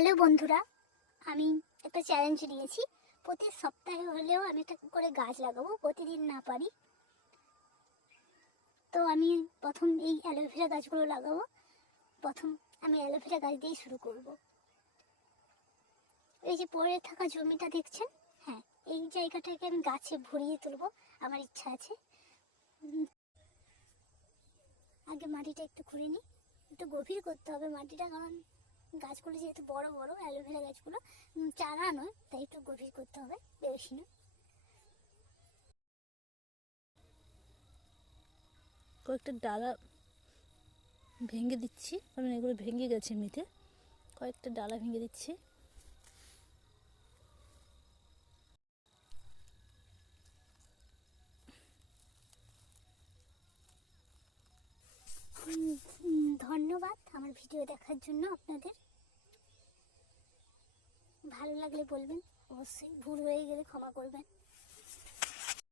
Hello বন্ধুরা, আমি একটা চ্যালেঞ্জ নিয়েছি। প্রতি সপ্তাহে হলেও আমি একটা করে গাছ লাগাবো, প্রতিদিন না পারি। তো আমি প্রথম এই অ্যালোভেরা গাছগুলো লাগাবো। প্রথম আমি অ্যালোভেরা গাছ দিয়েই শুরু করব। এই যে পড়ে থাকা জমিটা দেখছেন, হ্যাঁ, এই জায়গাটাকে আমি গাছে ভরিয়ে তুলবো, আমার ইচ্ছা আছে। আগে মাটিটা একটু খুঁড়ে নিই, একটু গভীর করতে হবে মাটিটা, কারণ গাছগুলো যেহেতু বড় বড় অ্যালোভেরা গাছগুলো চারা নয়, তাই একটু গভীর করতে হবে, বেশি না। কয়েকটা ডালা ভেঙে দিচ্ছি, কারণ এগুলো ভেঙে গেছে এমনিতে। কয়েকটা ডালা ভেঙে দিচ্ছি। ধন্যবাদ আমার ভিডিও দেখার জন্য। আপনাদের ভালো লাগলে বলবেন, অবশ্যই ভুল হয়ে গেলে ক্ষমা করবেন।